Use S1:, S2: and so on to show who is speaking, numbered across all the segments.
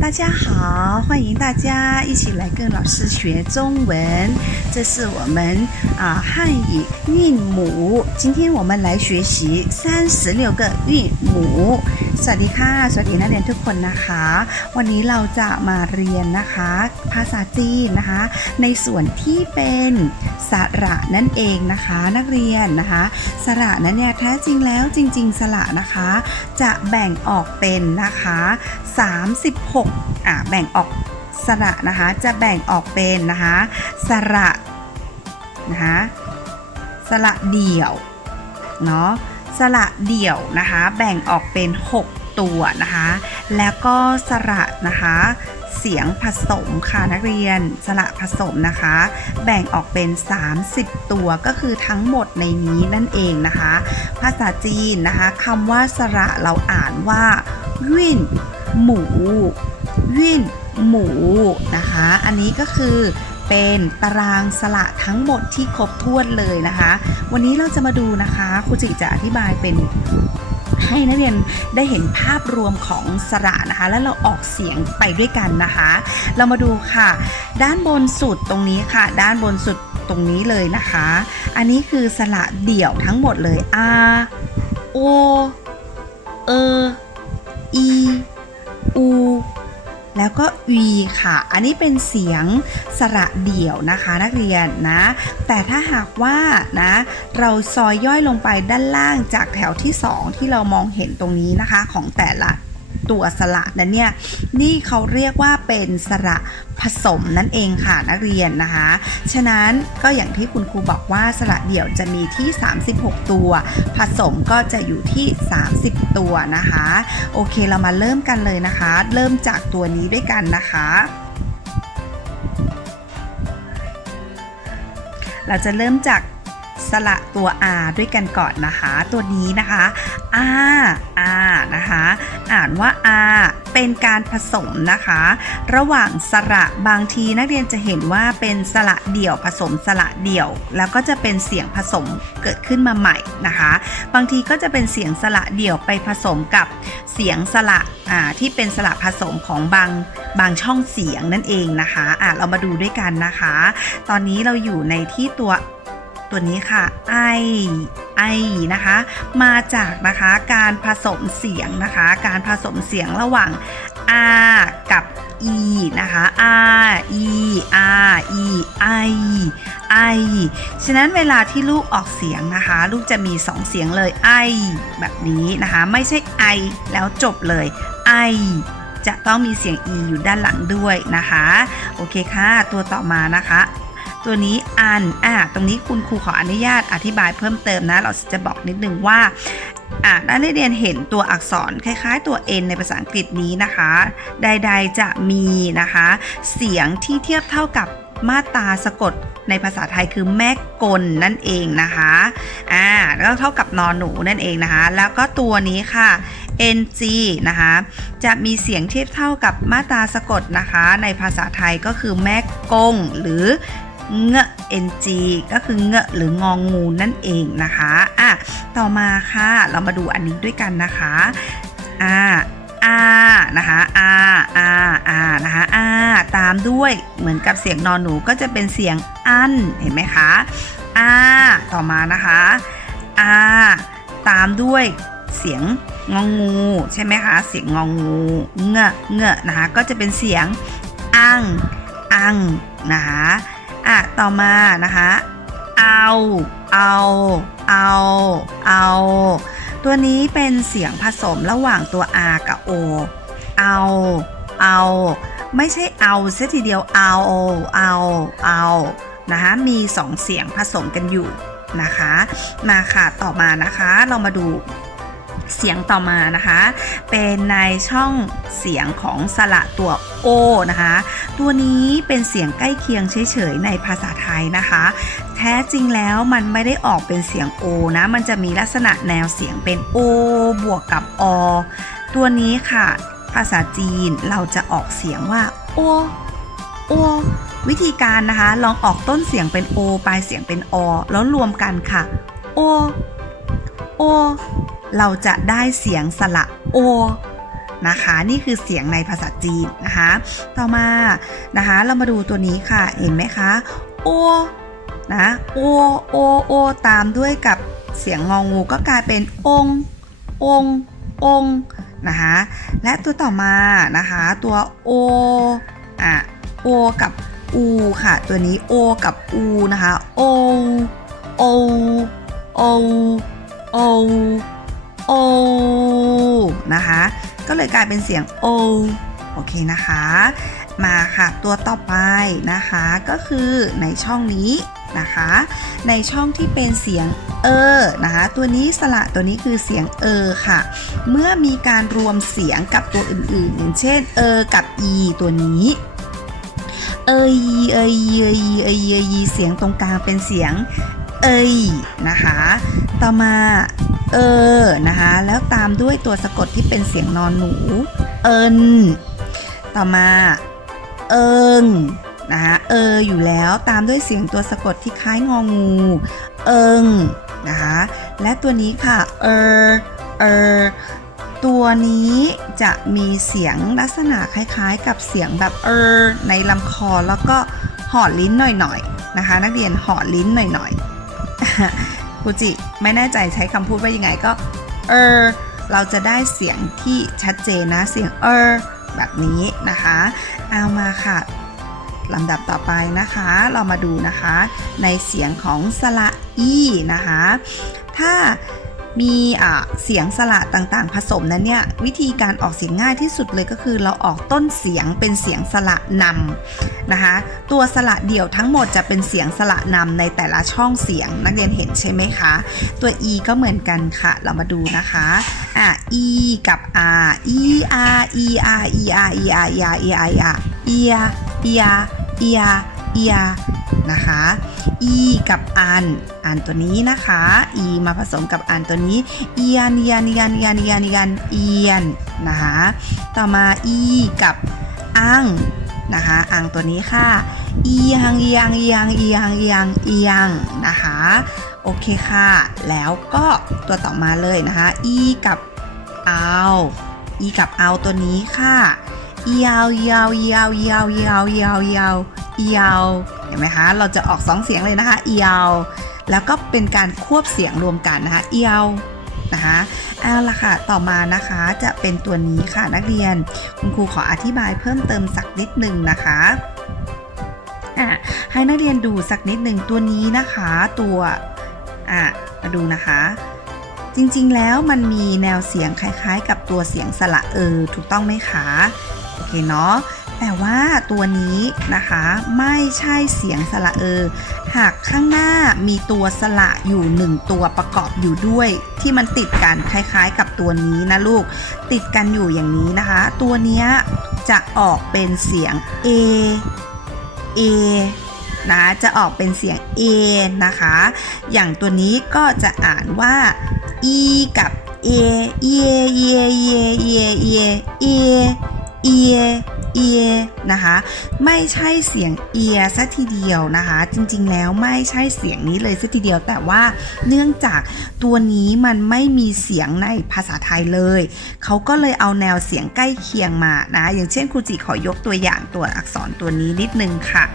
S1: 大家好，欢迎大家一起来跟老师学中文。这是我们啊汉语韵母，今天我们来学习三十六个韵母。 สวัสดีค่ะ สวัสดีนักเรียนทุกคนนะคะ วันนี้เราจะมาเรียนนะคะ ภาษาจีนนะคะ ในส่วนที่เป็นสระนั่นเองนะคะ นักเรียนนะคะสระนั้นเนี่ยแท้จริงแล้วจริง ๆ สระนะคะ จะแบ่งออกเป็นนะคะ 36อะแบ่งออกสระนะคะ จะแบ่งออกเป็นนะคะสระนะคะสระเดี่ยวเนาะสระเดี่ยวนะคะ แบ่งออกเป็น 6 ตัวนะคะ แล้วก็สระนะคะ เสียงผสมค่ะนักเรียนสระผสมนะคะ แบ่งออกเป็น 30 ตัวก็คือทั้งหมดในนี้นั่นเองนะคะ ภาษาจีนนะคะคำว่าสระเราอ่านว่าวิ่นหมูวิ่นหมูนะคะ อันนี้ก็คือเป็นตารางสระทั้งหมดที่ครบถ้วนเลยนะคะ วันนี้เราจะมาดูนะคะครูจิจะอธิบายเป็น ให้นักเรียนได้เห็นภาพรวมของสระนะคะ แล้วเราออกเสียงไปด้วยกันนะคะ เรามาดูค่ะ ด้านบนสุดตรงนี้ค่ะ ด้านบนสุดตรงนี้เลยนะคะ อันนี้คือสระเดี่ยวทั้งหมดเลย a o e i u แล้วก็ e ค่ะ อันนี้เป็นเสียงสระเดี่ยวนะคะนักเรียนนะ แต่ถ้าหากว่านะเราซอยย่อยลงไปด้านล่างจากแถวที่ 2 ที่เรามองเห็นตรงนี้นะคะของแต่ละ ตัวสระนั้นเนี่ยนี่เขาเรียกว่าเป็นสระผสมนั่นเองค่ะนักเรียนนะคะ ฉะนั้นก็อย่างที่คุณครูบอกว่าสระเดี่ยวจะมีที่ 36 ตัว ผสมก็จะอยู่ที่ 30 ตัวนะคะ โอเคเรามาเริ่มกันเลยนะคะ เริ่มจากตัวนี้ด้วยกันนะคะเราจะเริ่มจากสระตัว R ด้วยกันก่อนนะคะ ตัวนี้นะคะ R R นะคะ อ่านว่า R เป็นการผสมนะคะ ระหว่างสระบางทีนักเรียนจะเห็นว่าเป็นสระเดี่ยวผสมสระเดี่ยว แล้วก็จะเป็นเสียงผสมเกิดขึ้นมาใหม่นะคะ บางทีก็จะเป็นเสียงสระเดี่ยวไปผสมกับเสียงสระอ่าที่เป็นสระผสมของบางบางช่องเสียงนั่นเองนะคะอะเรามาดูด้วยกันนะคะ ตอนนี้เราอยู่ในที่ตัวตัวนี้ค่ะ ไอ ไอนะคะ มาจากนะคะการผสมเสียงนะคะ การผสมเสียงระหว่าง R กับ E นะคะ R E R E I I ฉะนั้นเวลาที่ลูกออกเสียงนะคะ ลูกจะมี 2 เสียงเลย I แบบนี้นะคะ ไม่ใช่ I แล้วจบเลย I จะต้องมีเสียง e อยู่ด้านหลังด้วยนะคะ โอเคค่ะ ตัวต่อมานะคะ ตัวนี้อันอะตรงนี้คุณครูขออนุญาตอธิบายเพิ่มเติมนะ เราจะบอกนิดนึงว่าอะนักเรียนเห็นตัวอักษรคล้ายๆตัว n ในภาษาอังกฤษนี้นะคะ ใดๆจะมีนะคะ เสียงที่เทียบเท่ากับมาตราสะกดในภาษาไทยคือแม่กลนั่นเองนะคะ อ่า แล้วก็เท่ากับนอนหนูนั่นเองนะคะ แล้วก็ตัวนี้ค่ะ ng นะคะ จะมีเสียงเทียบเท่ากับมาตราสะกดนะคะ ในภาษาไทยก็คือแม่กงหรือ เงะ ng ก็คือเงะหรืององงูนั่นเองนะคะอะต่อมาค่ะ เรามาดูอันนี้ด้วยกันนะคะอ่า R นะคะ R R R นะคะ R ตามด้วยเหมือนกับเสียงนอนหนูก็จะเป็นเสียงอันเห็นไหมคะ R ต่อมานะคะ R ตามด้วยเสียงงองงูใช่ไหมคะ เสียงงองูเงะเงะนะคะ ก็จะเป็นเสียงอังอังนะคะ อะต่อมานะคะเอาเอาเอาเอาตัวนี้เป็นเสียงผสมระหว่างตัว R กับ O เอาเอาไม่ใช่เอาเสียทีเดียวเอาเอาเอานะคะมีสองเสียงผสมกันอยู่นะคะ มาค่ะต่อมานะคะ เรามาดู เสียงต่อมานะคะ เป็นในช่องเสียงของสระตัว O นะคะ ตัวนี้เป็นเสียงใกล้เคียงเฉยๆในภาษาไทยนะคะ แท้จริงแล้วมันไม่ได้ออกเป็นเสียง O นะมันจะมีลักษณะแนวเสียงเป็น O บวกกับอตัวนี้ค่ะ ภาษาจีนเราจะออกเสียงว่าโอโอวิธีการนะคะ ลองออกต้นเสียงเป็น O ปลายเสียงเป็นอแล้วรวมกันค่ะโอโอ เราจะได้เสียงสระโอนะคะนี่คือเสียงในภาษาจีนนะคะต่อมานะคะเรามาดูตัวนี้ค่ะเห็นไหมคะโอนะโอโอโอตามด้วยกับเสียงงองูก็กลายเป็นองององนะคะและตัวต่อมานะคะตัวโออะโอกับอูค่ะ ตัวนี้โอกับอูนะคะโอโอโอโอ โอนะคะ ก็เลยกลายเป็นเสียงโอโอเคนะคะ มาค่ะตัวต่อไปนะคะก็คือในช่องนี้นะคะ ในช่องที่เป็นเสียงเออนะคะตัวนี้สระตัวนี้คือเสียงเออค่ะ เมื่อมีการรวมเสียงกับตัวอื่นๆ อย่างเช่นเออกับอีตัวนี้เอยีเอยีเอยีเอยีเอยีเสียงตรงกลางเป็นเสียงเอยนะคะ ต่อมา เออนะคะ แล้วตามด้วยตัวสะกดที่เป็นเสียงนอนหนู เอินต่อมา เอิงนะคะเอออยู่แล้วตามด้วยเสียงตัวสะกดที่คล้ายงองู เอิงนะคะและตัวนี้ค่ะ เออเออตัวนี้จะมีเสียงลักษณะคล้ายๆ กับเสียงแบบเออในลำคอแล้วก็หอดลิ้นหน่อยๆนะคะ นักเรียนหอดลิ้นหน่อยๆ ฟูจิไม่แน่ใจใช้คำพูดว่ายังไงก็ เออ เราจะได้เสียงที่ชัดเจนนะ เสียงเออ แบบนี้นะคะ เอามาค่ะลำดับต่อไปนะคะ เรามาดูนะคะ ในเสียงของสระอีนะคะ ถ้า มีเสียงสระต่างๆ ผสมนั้นเนี่ยวิธีการออกเสียงง่ายที่สุดเลยก็คือเราออกต้นเสียงเป็นเสียงสระนำนะคะ ตัวสระเดี่ยวทั้งหมดจะเป็นเสียงสระนำในแต่ละช่องเสียงนักเรียนเห็นใช่ไหมคะ ตัว e ก็เหมือนกันค่ะ เรามาดูนะคะอะ e กับ r e r e r e r e r e r e r e r e r e r นะคะ e กับอันอันตัวนี้นะคะ e มาผสมกับอันตัวนี้เอียนเอียนเอียนเอียนเอียนเอียนเอียนนะคะ ต่อมา e กับอังนะคะอังตัวนี้ค่ะเอียงเอียงเอียงเอียงเอียงเอียงนะคะโอเคค่ะ แล้วก็ตัวต่อมาเลยนะคะ e กับเอาอีกับเอาตัวนี้ค่ะยาวยาวยาวยาวยาวยาวยาวยาว เห็นไหมคะเราจะออกสองเสียงเลยนะคะเอียวแล้วก็เป็นการควบเสียงรวมกันนะคะเอียวนะคะเอาละค่ะต่อมานะคะจะเป็นตัวนี้ค่ะนักเรียน คุณครูขออธิบายเพิ่มเติมสักนิดหนึ่งนะคะอะให้นักเรียนดูสักนิดหนึ่งตัวนี้นะคะตัวอะมาดูนะคะ จริงๆแล้วมันมีแนวเสียงคล้ายๆ กับตัวเสียงสระเออถูกต้องไหมคะโอเคเนาะ แต่ว่าตัวนี้นะคะไม่ใช่เสียงสระเออหากข้างหน้ามีตัวสระอยู่หนึ่งตัวประกอบอยู่ด้วย ที่มันติดกันคล้ายๆกับตัวนี้นะลูก ติดกันอยู่อย่างนี้นะคะ ตัวเนี้ยจะออกเป็นเสียง A A นะจะออกเป็นเสียง A นะคะ อย่างตัวนี้ก็จะอ่านว่า e กับ a e e e e e e e e นะคะ ไม่ใช่เสียงเอียซะทีเดียวนะคะ จริงๆแล้วไม่ใช่เสียงนี้เลยซะทีเดียว แต่ว่าเนื่องจากตัวนี้มันไม่มีเสียงในภาษาไทยเลย เขาก็เลยเอาแนวเสียงใกล้เคียงมานะ อย่างเช่นครูจิขอยกตัวอย่างตัวอักษรตัวนี้นิดนึงค่ะ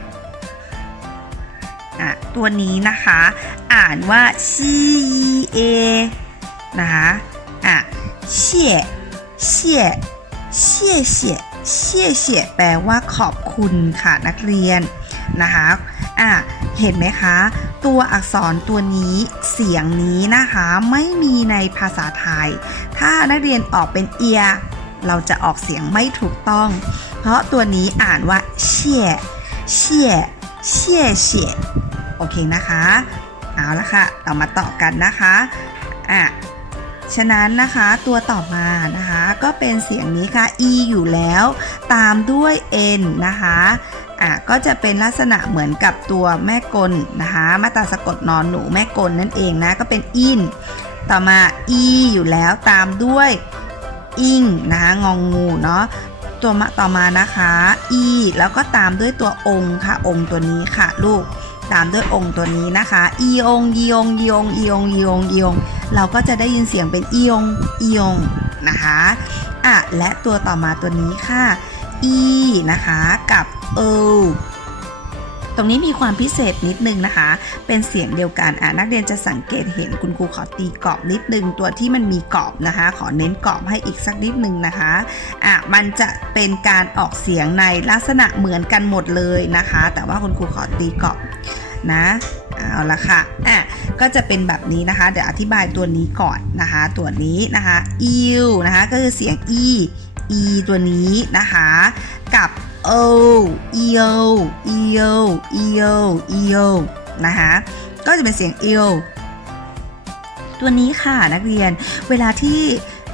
S1: ตัวนี้นะคะ อ่านว่า c e a นะคะอะเชี่ยเชี่ยเชี่ยเชี่ย เชี่ยเชี่ยแปลว่าขอบคุณค่ะนักเรียนนะคะอะเห็นไหมคะ ตัวอักษรตัวนี้เสียงนี้นะคะไม่มีในภาษาไทย ถ้านักเรียนออกเป็นเอีย เราจะออกเสียงไม่ถูกต้อง เพราะตัวนี้อ่านว่าเชี่ยเชี่ยเชี่ยเชี่ยโอเคนะคะ เอาละค่ะ เรามาต่อกันนะคะอะ ฉะนั้นนะคะตัวต่อมานะคะก็เป็นเสียงนี้ค่ะ e อยู่แล้ว ตามด้วย n นะคะอะก็จะเป็นลักษณะเหมือนกับตัวแม่กลนะคะ มาตราสะกดนอนหนูแม่กลนั่นเองนะก็เป็น in ต่อมา e อยู่แล้วตามด้วยอิงนะคะงองงูเนาะตัวมาต่อมานะคะ e แล้วก็ตามด้วยตัวองค์ค่ะองค์ตัวนี้ค่ะลูกตามด้วยองค์ตัวนี้นะคะ อีองอีองอีองอีองอีองอีอง เราก็จะได้ยินเสียงเป็นอียงอียงนะคะอะและตัวต่อมาตัวนี้ค่ะ e นะคะกับเอตรงนี้มีความพิเศษนิดนึงนะคะ เป็นเสียงเดียวกันอะนักเรียนจะสังเกตเห็นคุณครูขอตีกรอบนิดนึง ตัวที่มันมีกรอบนะคะ ขอเน้นกรอบให้อีกสักนิดนึงนะคะอะมันจะเป็นการออกเสียงในลักษณะเหมือนกันหมดเลยนะคะ แต่ว่าคุณครูขอตีกรอบนะเอาละค่ะอะ ก็จะเป็นแบบนี้นะคะ เดี๋ยวอธิบายตัวนี้ก่อนนะคะ ตัวนี้นะคะ iu นะคะ ก็คือเสียง e e ตัวนี้นะคะ กับ o e o e o e o e o นะคะ ก็จะเป็นเสียง e o ตัวนี้ค่ะนักเรียน เวลาที่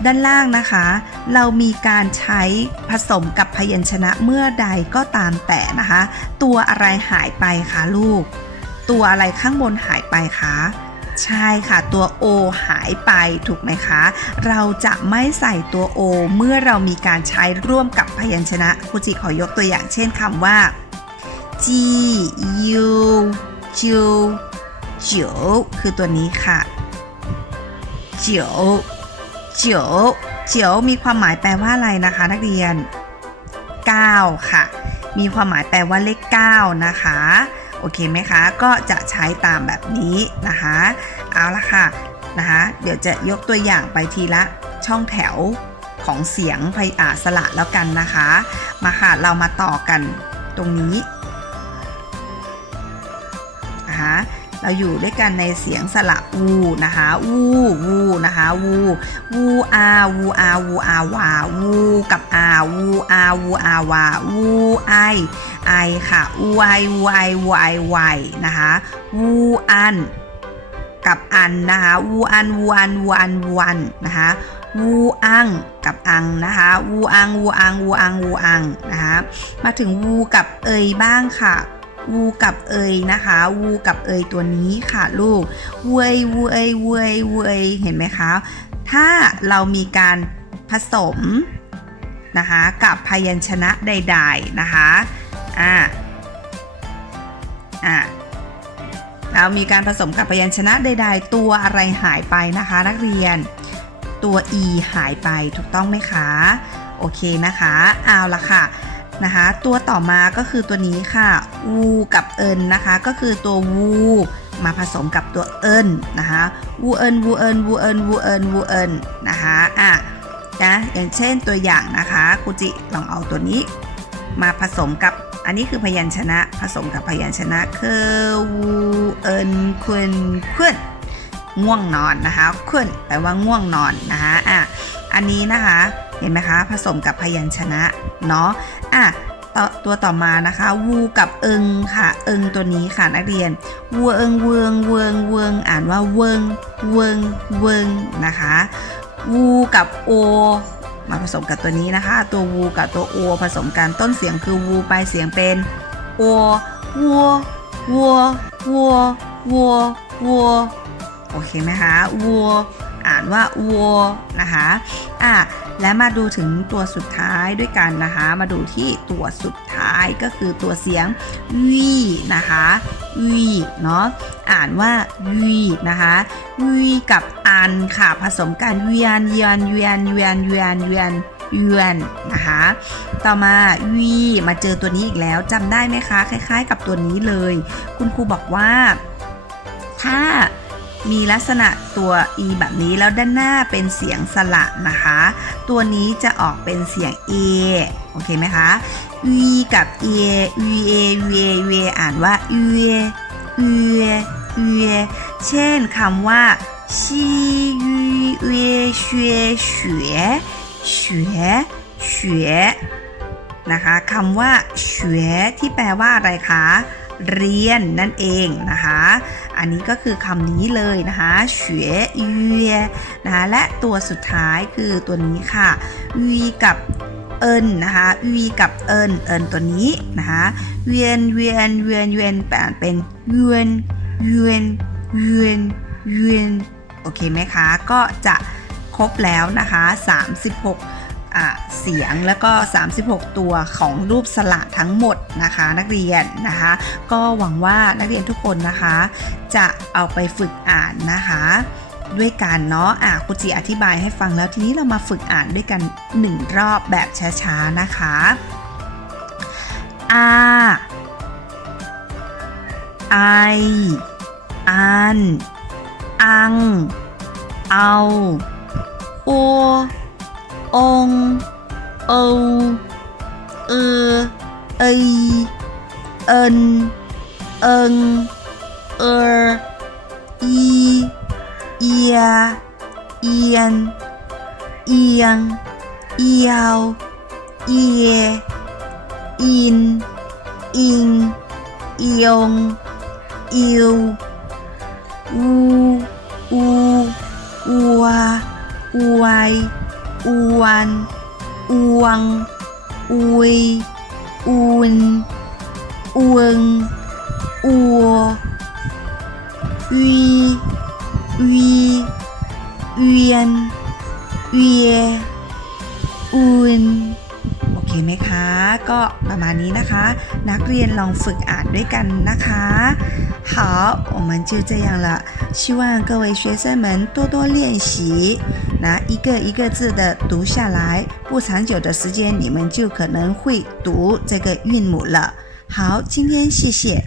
S1: ด้านล่างนะคะ เรามีการใช้ผสมกับพยัญชนะเมื่อใดก็ตามแต่นะคะ ตัวอะไรหายไปคะลูก ตัวอะไรข้างบนหายไปคะใช่ค่ะตัว O หายไปถูกไหมคะ เราจะไม่ใส่ตัว O เมื่อเรามีการใช้ร่วมกับพยัญชนะครูจิขอยกตัวอย่างเช่นคำว่า G U J เจียวคือตัวนี้ค่ะเจียวเจียวเจียวมีความหมายแปลว่าอะไรนะคะ นักเรียน 9 ค่ะ มีความหมายแปลว่าเลข 9 นะคะ โอเคไหมคะ ก็จะใช้ตามแบบนี้นะคะ เอาละค่ะนะคะ เดี๋ยวจะยกตัวอย่างไปทีละช่องแถวของเสียงไพอาสระแล้วกันนะคะ มาค่ะ เรามาต่อกันตรงนี้ เราอยู่ด้วยกันในเสียงสระอูนะคะอูวูนะคะวูวูอาวูอาวูอาวาวูกับอาวูอาวูอาวาวูไอไอค่ะอูไอวูไอวูไอไวนะคะวูอันกับอันนะคะวูอันวูอันวูอันวูอันนะคะวูอังกับอังนะคะวูอังวูอังวูอังวูอังนะคะมาถึงวูกับเอยบ้างค่ะ วูกับเอยนะคะ วูกับเอยตัวนี้ค่ะลูกเวยเวยเวยเวยเห็นไหมคะ ถ้าเรามีการผสมนะคะกับพยัญชนะใด ๆนะคะอ่าอ่าเรามีการผสมกับพยัญชนะใด ๆ ตัวอะไรหายไปนะคะ นักเรียน ตัว e หายไปถูกต้องไหมคะ โอเคนะคะ เอาละค่ะ นะคะ ตัวต่อมาก็คือตัวนี้ค่ะวูกับเอินนะคะ ก็คือตัววูมาผสมกับตัวเอินนะคะวูเอินวูเอินวูเอินวูเอินวูเอินนะคะอะนะอย่างเช่นตัวอย่างนะคะครูจิลองเอาตัวนี้ มาผสมกับอันนี้คือพยัญชนะผสมกับพยัญชนะคือวูเอินคุนคุนง่วงนอนนะคะคุนแปลว่าง่วงนอนนะคะอะ อันนี้นะคะ เห็นไหมคะผสมกับพยัญชนะเนาะอะต่อตัวต่อมานะคะวูกับเอิงค่ะ เอิงตัวนี้ค่ะนักเรียนวัวเอิงเวิงเวิงเวิงอ่านว่าเวิงเวิงเวิงนะคะวูกับโอมาผสมกับตัวนี้นะคะ ตัววูกับตัวโอผสมกันต้นเสียงคือวูปลายเสียงเป็นโอวัววัววัววัววัวโอเคไหมคะวัว อ่านว่าวัวนะคะอะและมาดูถึงตัวสุดท้ายด้วยกันนะคะ มาดูที่ตัวสุดท้ายก็คือตัวเสียงวีนะคะวีเนาะอ่านว่าวีนะคะวีกับอันค่ะผสมกันเวียนเยียนเวียนเวียนเวียนเวียนเวียนนะคะ ต่อมาวีมาเจอตัวนี้อีกแล้วจำได้ไหมคะ คล้าย ๆ กับตัวนี้เลย คุณครูบอกว่า ถ้า มีลักษณะตัว e แบบนี้แล้วด้านหน้าเป็นเสียงสระนะคะ ตัวนี้จะออกเป็นเสียง a โอเคไหมคะ u กับ e u a u a u a อ่านว่า ue u a u a เช่นคำว่าชียูเวเชเฉเฉเฉนะคะคำว่า xue ที่แปลว่าอะไรคะ เรียนนั่นเองนะคะ อันนี้ก็คือคำนี้เลยนะคะเฉวยเยนะคะและตัวสุดท้ายคือตัวนี้ค่ะวีกับเอินนะคะวีกับเอินเอินตัวนี้นะคะเวียนเวียนเวียนเวียนแปลเป็นเวียนเวียนเวียนเวียนโอเคไหมคะ ก็จะครบแล้วนะคะ 36 เสียงแล้วก็ 36 ตัวของรูปสระทั้งหมดนะคะ นักเรียนนะคะ ก็หวังว่านักเรียนทุกคนนะคะ จะเอาไปฝึกอ่านนะคะด้วยกันเนาะอะครูจีอธิบายให้ฟังแล้วทีนี้เรามาฝึกอ่านด้วยกันหนึ่งรอบแบบช้าๆนะคะอาไออัน อัง เอา โอ องโอเออเอยเอินเอิงเอออีเอียเอียนเอียงเอียวเอียอิน อิงเอียงอิวอูอูอัวอวยอวนอวงอวยอุนอวงอัววีวีเวียนเวียอุนโอเคไหมคะ ก็ประมาณนี้นะคะ นักเรียนลองฝึกอ่านด้วยกันนะคะ好我们就这样了希望各位学生们多多练习 拿一个一个字的读下来不长久的时间你们就可能会读这个韵母了。好今天谢谢。